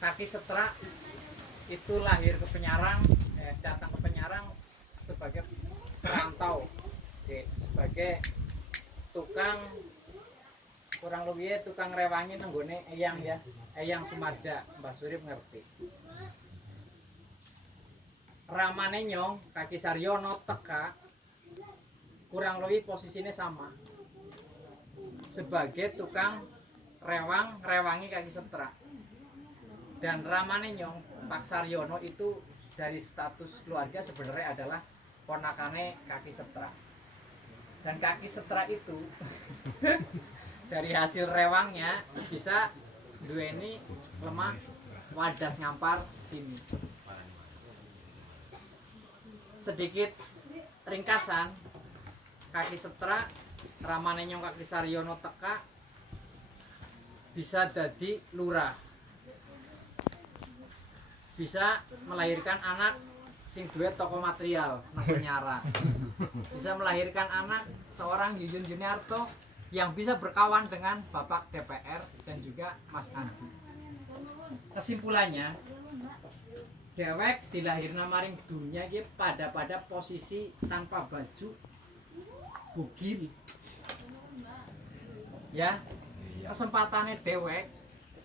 Kaki Setra itu lahir ke Penyarang, datang ke Penyarang sebagai perantau, sebagai tukang kurang lebih tukang rewangi nenggone Eyang ya, Eyang Sumarja. Mbah Surip ngerti. Ramane Nyong, Kaki Saryono teka kurang lebih posisinya sama sebagai tukang rewangi Kaki Setra. Dan Ramane Nyong, Pak Saryono itu dari status keluarga sebenarnya adalah ponakane Kaki Setra. Dan Kaki Setra itu dari hasil rewangnya bisa duweni lemah wadas ngampar sini. Sedikit ringkasan, Kaki Setra, Ramane Nyong Kaki Saryono teka bisa jadi lurah, bisa melahirkan anak sing duet toko material nang Penyarang, bisa melahirkan anak seorang Yuyun Yuniarto yang bisa berkawan dengan Bapak DPR dan juga Mas Andi. Kesimpulannya, dewek dilahirna maring dunia iki pada posisi tanpa baju, bugil. Ya, kesempatannya dewek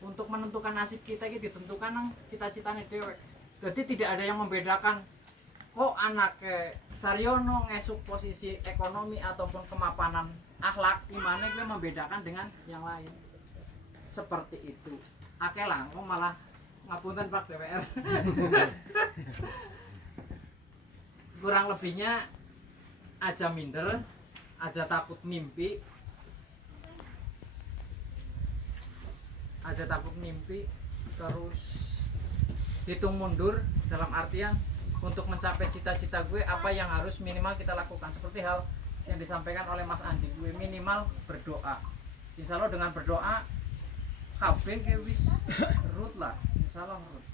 untuk menentukan nasib kita ini ditentukan nang cita-citane dewek. Jadi tidak ada yang membedakan kok anak Saryono ngesuk posisi ekonomi ataupun kemapanan akhlak imane gue membedakan dengan yang lain. Seperti itu. Akeh lah, malah ngapunten Pak DPR. Kurang lebihnya aja minder, aja takut mimpi, terus hitung mundur dalam artian untuk mencapai cita-cita gue apa yang harus minimal kita lakukan, seperti hal yang disampaikan oleh Mas Andi, gue minimal berdoa. Insya Allah dengan berdoa kabeh wis rut lah, insya Allah rut.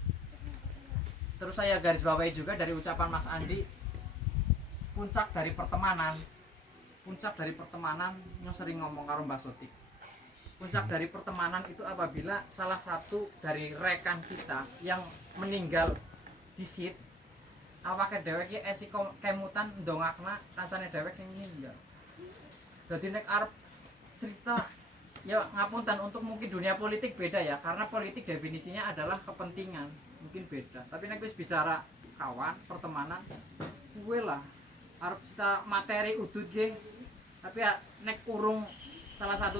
Terus saya garis bawahi juga dari ucapan Mas Andi, puncak dari pertemanan yang sering ngomong karo Mbak Sotik. Puncak dari pertemanan itu apabila salah satu dari rekan kita yang meninggal di sit awake dhewek iki esi kemutan ndongakna kancane dhewek sing meninggal. Dadi nek arep cerita ya ngapunten, untuk mungkin dunia politik beda ya, karena politik definisinya adalah kepentingan, mungkin beda. Tapi nek wis bicara kawan, pertemanan, kuwe lah arep cerita materi udut nggih. Tapi ya nek urung salah satu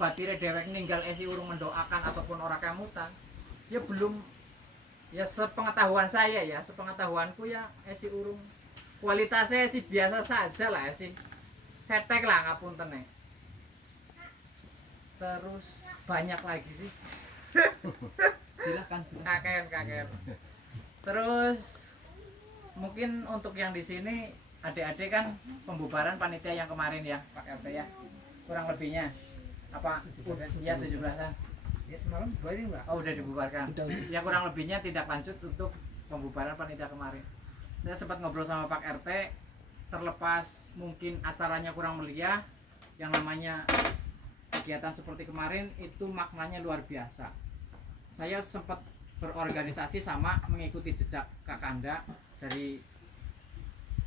batire dhewek ninggal esi urung mendoakan ataupun ora kemutan, ya belum. Ya sepengetahuan saya ya, sepengetahuanku ya esi urung kualitasnya sih biasa saja lah, esi cetek lah ngapunten nih. Terus banyak lagi sih. Silakan. Kakek. Terus mungkin untuk yang di sini adik-adik kan pembubaran panitia yang kemarin ya Pak RT ya, kurang lebihnya apa? Ya 17-an. Ya semalam boleh Mbak. Oh udah dibubarkan. Ya kurang lebihnya tindak lanjut untuk pembubaran panitia kemarin. Saya sempat ngobrol sama Pak RT, terlepas mungkin acaranya kurang meriah, yang namanya kegiatan seperti kemarin itu maknanya luar biasa. Saya sempat berorganisasi sama mengikuti jejak Kakanda dari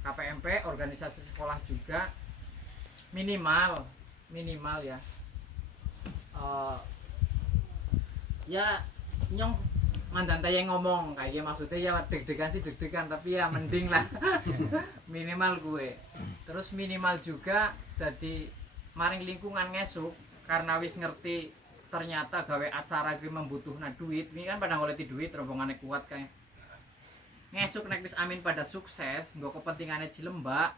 KPMP, organisasi sekolah juga, minimal ya. Ya nyong mandan yang ngomong kayak maksudnya ya deg-degan tapi ya mending lah. Minimal gue. Terus minimal juga jadi maring lingkungan ngesuk, karena wis ngerti ternyata gawe acara gue membutuhkan duit. Ini kan pada ngoleti duit, rombongannya kuat kayak ngesuk nek wis amin pada sukses, nggo kepentingannya Cilembak.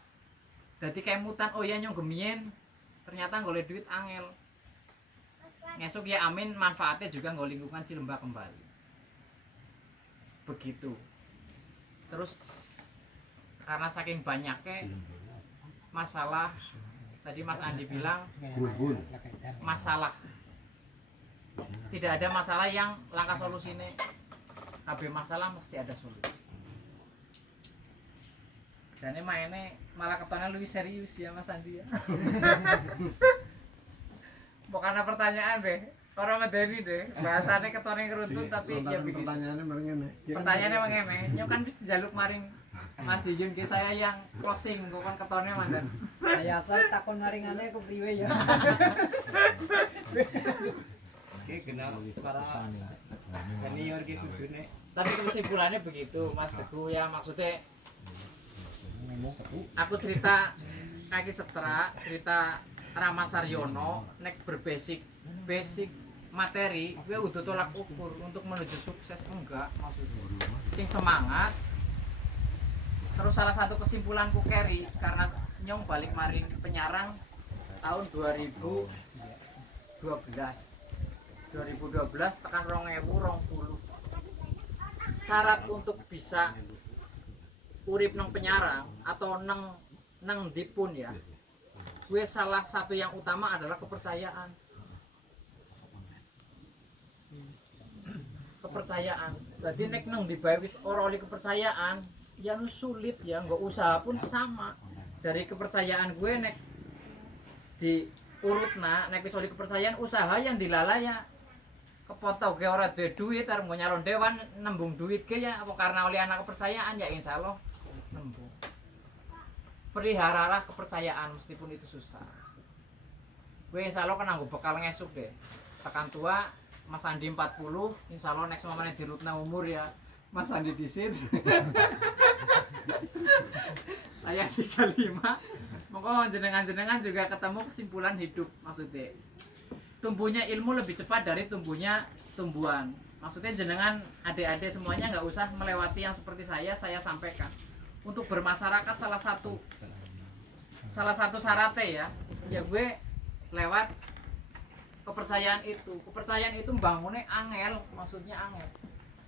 Jadi kayak mutan, oh ya nyong gemien ternyata ngoleh duit angel. Ngesuk ya amin manfaatnya juga nggo lingkungan Cilembak kembali. Begitu. Terus karena saking banyaknya masalah, tadi Mas Andi bilang masalah, tidak ada masalah yang langkah solusinya. Kabeh masalah mesti ada solusi. Dan ini mainnya malah ketanya lebih serius ya Mas Andi ya. Bukan pertanyaan deh, Orang medeni deh. Bahasane ketone keruntun tapi ya begitu. Pertanyaannya mengene. Pertanyaannya mengene, nyo kan wis njaluk maring Mas Yun ke saya yang closing kok kan ketone mandan. Saya apa takon maringane kepriwe ya. Oke, kenal para senior gitu nih. Tapi kesimpulannya begitu Mas Teguh ya, maksudnya aku cerita kaki setra, cerita Rama Saryono nek berbasic materi gue udah tolak ukur untuk menuju sukses enggak maksudnya sing semangat. Terus salah satu kesimpulanku Kerry karena nyong balik maring penyarang tahun 2012 tekan 2020. Syarat untuk bisa urip nang penyarang atau nang dipun ya, gue salah satu yang utama adalah kepercayaan. Jadi nek nang dibae wis ora oleh kepercayaan ya sulit ya, nggak usaha pun sama. Dari kepercayaan gue nek di urutna nek wis oleh kepercayaan usaha yang dilalai ya kepoto ge ora duwe duit arep nggo nyalon dewan nembung duit ge ya apa karena oleh anak kepercayaan ya insyaallah nembung. Peliharalah kepercayaan meskipun itu susah. Gue insyaallah kan nganggo bekal ngesuk deh. Tekan tua Mas Andi 40, insyaallah next momen dirutna umur ya. Mas Andi disit. Saya 35. Monggo jenengan-jenengan juga ketemu kesimpulan hidup maksudnya. Tumbuhnya ilmu lebih cepat dari tumbuhnya tumbuhan. Maksudnya jenengan adik-adik semuanya nggak usah melewati yang seperti saya sampaikan. Untuk bermasyarakat salah satu syaratnya ya gue lewat kepercayaan itu bangunnya angel, maksudnya angel.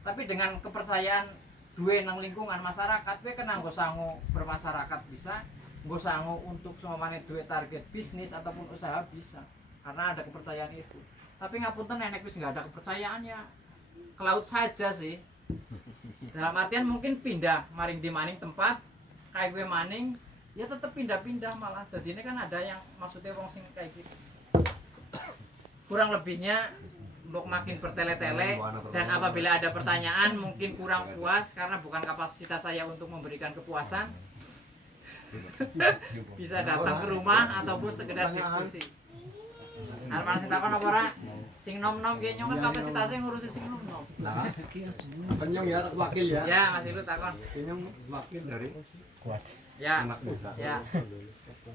Tapi dengan kepercayaan duwe nang lingkungan masyarakat gue kena nggo sangu bermasyarakat bisa, nggo sangu untuk semamane duwe target bisnis ataupun usaha bisa. Karena ada kepercayaan itu. Tapi ngapunten nenek wis nggak ada kepercayaannya ke laut saja sih. Dalam artian mungkin pindah maring di maning tempat kayak gue maning ya tetap pindah-pindah malah. Jadi ini kan ada yang maksudnya wong sing kayak gitu. Kurang lebihnya untuk makin bertele-tele dan apabila ada pertanyaan mungkin kurang puas karena bukan kapasitas saya untuk memberikan kepuasan. Bisa datang ke rumah ataupun sekedar diskusi. Arep sing takon apa ora? Sing nom-nom ki nyong kan kapasitasnya ngurusi sing nom-nom. Nah, penyong ya wakil ya. Ya, Mas Ilu takon. Penyong wakil dari Ya. anak muda. Ya.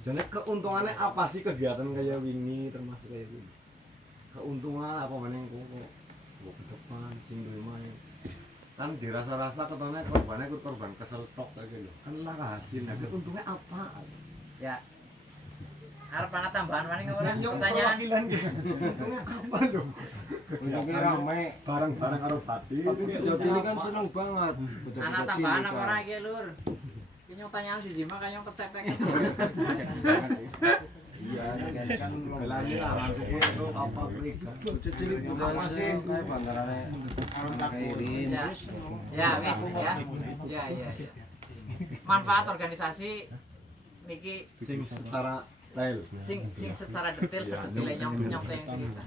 Jadi keuntungannya apa sih kegiatan kayak wingi termasuk kayak gini? Keuntungan apa meneng kok ke depan sing main. Kan dirasa-rasa ketone korbannya ikut korban kesel tok kayak gitu. Kan lah hasilnya. Keuntungnya apa? Ya. Arep ana tambahan maning ora? Nyong Pertanyaan. perwakilan gitu. Untungnya apa lho? Untungnya rame. Barang-barang karo bati. Jadi ini kan seneng banget. Ana tambahan apa ora iki, Lur? Iki nyong tanyaan si Jima kan nyong keceteng. Iya, kan Belani lah langsung itu apa periksa. cilik apa sih kayak bandarane Kairin. Ya. Ya, wis ya. Ya, ya, ya. Manfaat organisasi niki Sing secara detail. sing secara detail sedetilnya nyong teng cerita.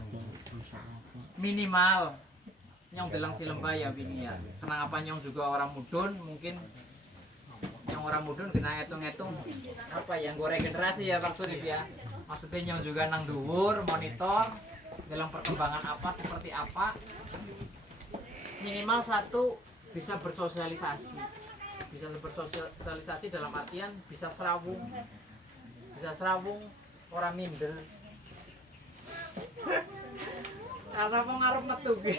Minimal nyong delang si lembah ya bini ya. Kenapa nyong juga orang mudun mungkin yang orang mudun kena ngitung-ngitung apa yang gue regenerasi ya Pak Surip ya. Maksudnya nyong juga nang dhuwur monitor dalam perkembangan apa seperti apa. Minimal satu bisa bersosialisasi. Bisa bersosialisasi dalam artian bisa serawung orang minder. Karena mau ngarep metu ge,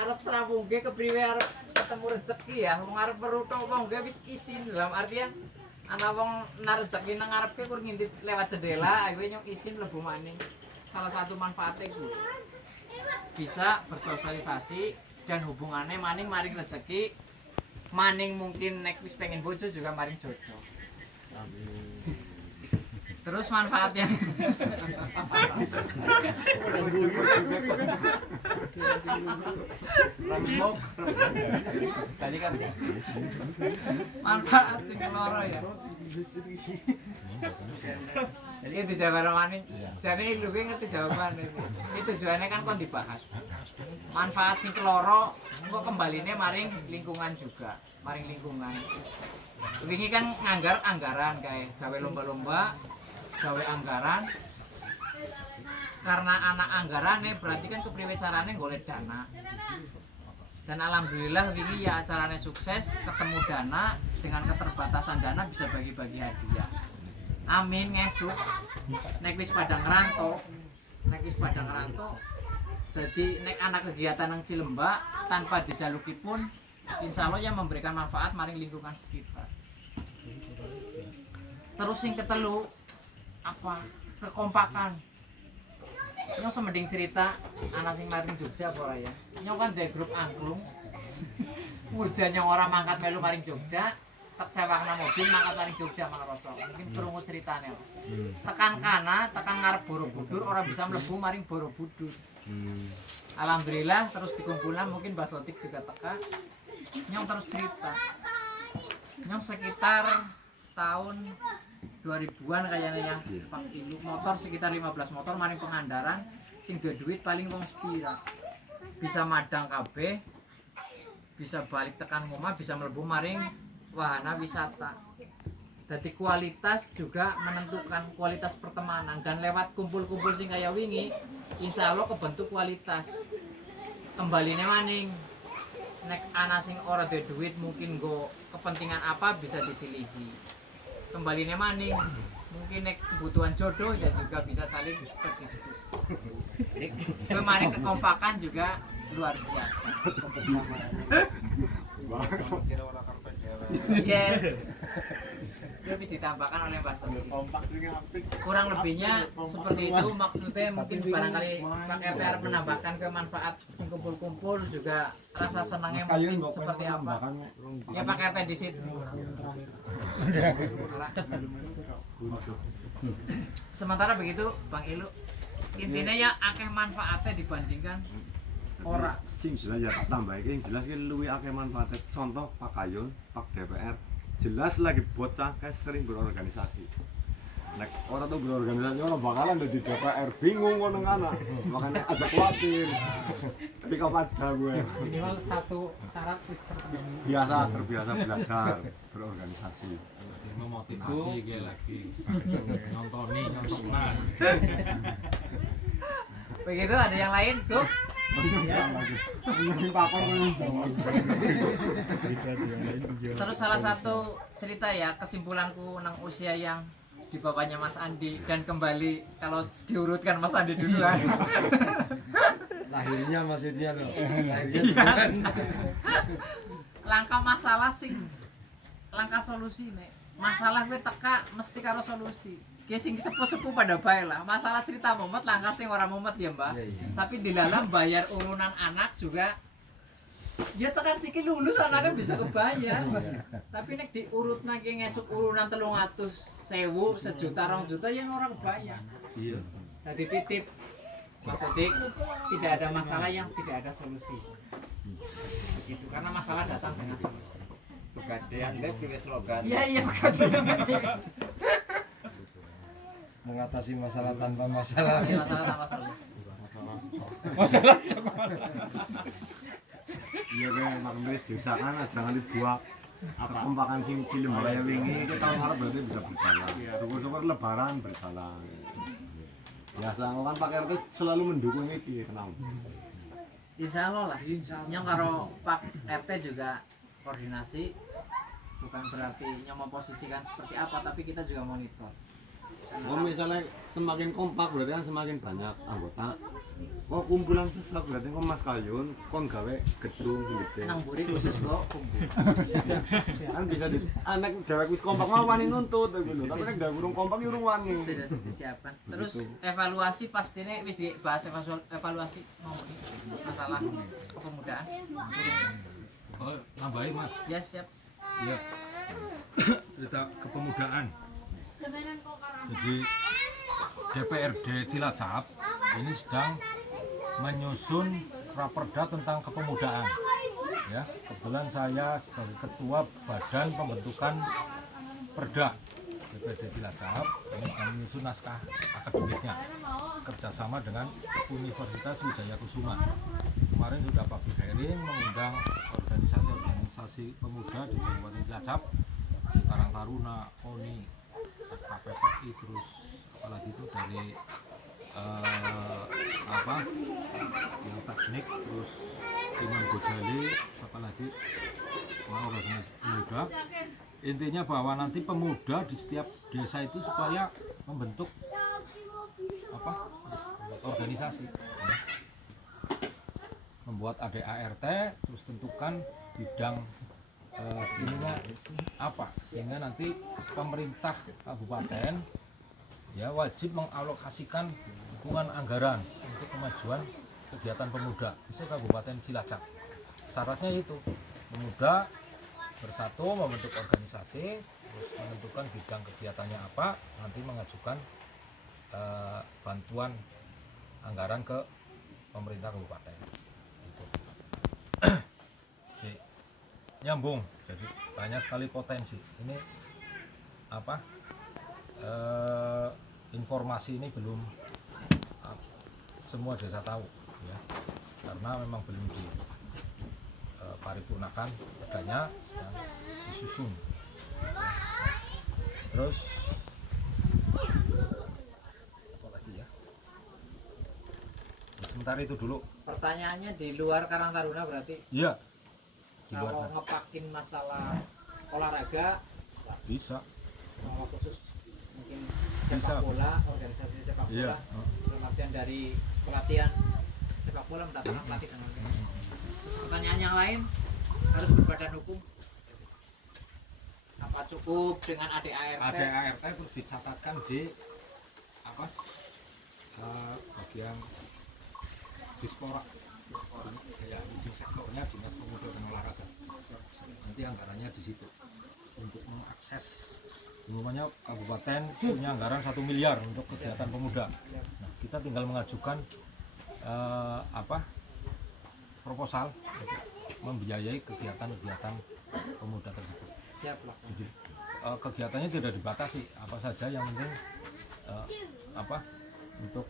arep serawung ge kepriwe arep ketemu rezeki ya, wong arep peruto wong ge wis isin dalam artian ana wong nar rezeki nang ngarepe kur ngintip lewat jendela, kowe nyong isin mlebu maning. Salah satu manfaatnya ku bisa bersosialisasi dan hubungannya maning maring rezeki, maning mungkin nek wis pengen bojo juga maring jodoh. Terus manfaatnya manfaat sing loro ya. Jadi itu jawaban ini. Jadi lu ngerti jawaban ini. Itu tujuannya kan kon dibahas. Manfaat sing keloro kok kembaline maring lingkungan juga, maring lingkungan. Wingi kan anggaran kayak gawe lomba-lomba, gawe anggaran. Karena anak anggaran berarti kan kepriwe carane golek dana. Dan alhamdulillah wingi ya acaranya sukses, ketemu dana, dengan keterbatasan dana bisa bagi-bagi hadiah. Amin ngesuk. Nek wis pada ngeranto, jadi nek anak kegiatan nang Cilembak tanpa dijaluki pun insya Allah yang memberikan manfaat maring lingkungan sekitar. Terus yang ketelu apa? Kekompakan. Nyong semending cerita anak sing maring Jogja apa ora ya? Nyong kan dari grup angklung. Murjane orang mangkat melu maring Jogja, tak sewakna mobil mangkat maring Jogja mangroso. Mungkin krungu ceritane. Tekan kana, tekan ngarep Borobudur orang bisa mlebu maring Borobudur. Alhamdulillah terus dikumpulkan mungkin Mbak Sotik juga teka. Nyong terus cerita. Nyong sekitar tahun 2000-an kayaknya ya. Pak Ilu motor sekitar 15 motor maring Pangandaran sing duit paling wong sepira. Bisa madang kabeh. Bisa balik tekan rumah, bisa mlebu maring wahana wisata. Jadi kualitas juga menentukan kualitas pertemanan dan lewat kumpul-kumpul sing kaya wingi insya Allah kebentuk kualitas. Kembaline maning nek ana sing ora duwe duit mungkin go kepentingan apa bisa disilihi. Kembaline maning mungkin nek kebutuhan jodoh ya juga bisa saling berdiskusi. Kemarin kekompakan juga luar biasa. Iya. Itu bisa ditambahkan oleh Mbak Sotik. Kurang lebihnya seperti itu, maksudnya mungkin barangkali Pak RT menambahkan kemanfaat sing kumpul-kumpul juga rasa senangnya mungkin seperti apa. Ya Pak RT di situ. Sementara begitu Bang Ilu, intinya ya akeh manfaatnya dibandingkan ora. Sing jelas ya tak tambah iki jelas ki luwih akeh manfaate. Contoh Pak Kayun, Pak DPR jelas lagi bocah kayak sering berorganisasi. Nek orang tuh berorganisasi orang bakalan jadi DPR bingung ngono ngana. Makanya aja khawatir. Tapi kau pada gue. Minimal satu syarat wis terpenuhi. Terbiasa belajar berorganisasi. Memotivasi kayak lagi nontoni nyontonan. Begitu ada yang lain, Gus? Terus salah satu cerita ya kesimpulanku nang usia yang di bawahnya Mas Andi dan kembali kalau diurutkan Mas Andi duluan. Lahirnya maksudnya loh. Lahirnya Iya. Langkah masalah sing langkah solusi nek. Masalah gue teka mesti karo solusi. Ki sing sepuh-sepuh pada bae lah. Masalah cerita mumet langkah sing ora mumet ya, Mbak. Tapi di dalam bayar urunan anak juga ya tekan sikil lulus anaknya bisa kebayar. Tapi nek diurut nang ngesuk urunan 300.000, sejuta, 2 juta yang orang kebayar. Iya. Jadi titip Mas Sotik, tidak ada masalah yang tidak ada solusi. Begitu, karena masalah datang dengan solusi. Pegadaian deh punya slogan. Iya, pegadaian. Mengatasi masalah tanpa masalah. Masalah tanpa solusi. Iya kayak Mak Mris diusahakan jangan dibuat kekompakan sing Cilembak kaya wingi iki tahun ngarep berarti bisa berjalan. Syukur-syukur lebaran berjalan. Biasa kan Pak RT selalu mendukung iki kenal. Insya Allah lah. Yang karo Pak RT juga koordinasi. Bukan berarti yang memposisikan seperti apa, tapi kita juga monitor. Kalau misalnya semakin kompak berarti kan semakin banyak anggota. Kok kumpulan sesak berarti kok Mas Kayun kon gawe gedung gede. Nang buri khusus kok kumpul. Kan bisa di anak dhewek wis kompak mau wani nuntut ngono. Tapi nek dhewek urung kompak yo urung wani. Sudah disiapkan. Terus evaluasi pastinya wis dibahas evaluasi mau masalah kepemudaan. Oh, nambahin Mas. Ya siap. Iya. Cerita kepemudaan. Jadi DPRD Cilacap ini sedang menyusun raperda tentang kepemudaan. Ya, kebetulan saya sebagai ketua badan pembentukan perda DPRD Cilacap ini sedang menyusun naskah akademiknya kerjasama dengan Universitas Wijaya Kusuma. Kemarin sudah public hearing mengundang organisasi-organisasi pemuda di Kabupaten Cilacap, di Karang Taruna, KONI, KPPI, terus apalagi itu dari yang teknik, terus Imam Gojali, apalagi organisasi pemuda. Intinya bahwa nanti pemuda di setiap desa itu supaya membentuk organisasi, ya. Membuat ADART, terus tentukan bidang ininya apa, sehingga nanti pemerintah kabupaten ya wajib mengalokasikan dukungan anggaran untuk kemajuan kegiatan pemuda di Kabupaten Cilacap. Syaratnya itu pemuda bersatu membentuk organisasi, terus menentukan bidang kegiatannya apa, nanti mengajukan bantuan anggaran ke pemerintah kabupaten. Gitu. Oke. Nyambung, jadi banyak sekali potensi. Ini informasi ini belum semua desa tahu, ya, karena memang belum diparipurnakan adanya dan disusun. Terus apa lagi ya? Sebentar itu dulu. Pertanyaannya di luar Karang Taruna berarti Iya. Di luar kalau ngepakin masalah olahraga bisa. kalau khusus mungkin Bisa. sepak bola, organisasi sepak bola, Iya. dalam artian dari pelatihan sepak bola mendatangkan pelatih dan lain-lain. Terus pertanyaan yang lain, harus berbadan hukum apa cukup dengan ADART? ADART itu dicatatkan di bagian Dispora. Ya, di sektornya Dinas Pemuda dan Olahraga. Nanti anggarannya di situ untuk mengakses. Umumnya kabupaten punya anggaran 1 miliar untuk kegiatan pemuda. Nah, kita tinggal mengajukan proposal untuk membiayai kegiatan-kegiatan pemuda tersebut. Siap lah. Jadi, kegiatannya tidak dibatasi, apa saja yang penting untuk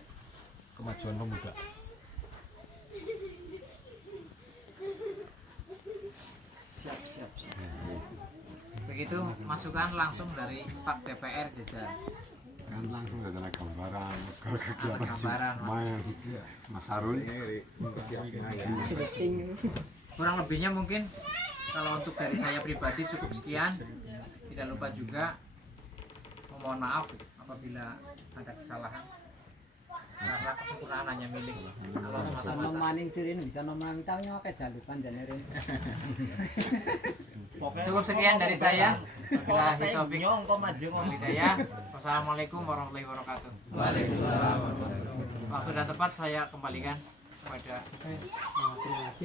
kemajuan pemuda. Siap. Begitu masukan langsung dari Pak DPR Jajar. Kan langsung ada gambaran kalau kegiatan Gambaran, Mas. main Mas Harun Kurang lebihnya mungkin kalau untuk dari saya pribadi cukup sekian. Tidak lupa juga memohon maaf apabila ada kesalahan, karena kesempurnaan hanya milik Allah Bisa semata-mata. nomaning sirin, bisa nomaning tawnya kayak jalukan janerin. Cukup sekian dari saya. Wabillahi taufiq nyong kok maju wal hidayah. Wassalamualaikum warahmatullahi wabarakatuh. Waalaikumsalam. Waktu dan tempat saya kembalikan kepada Terima kasih.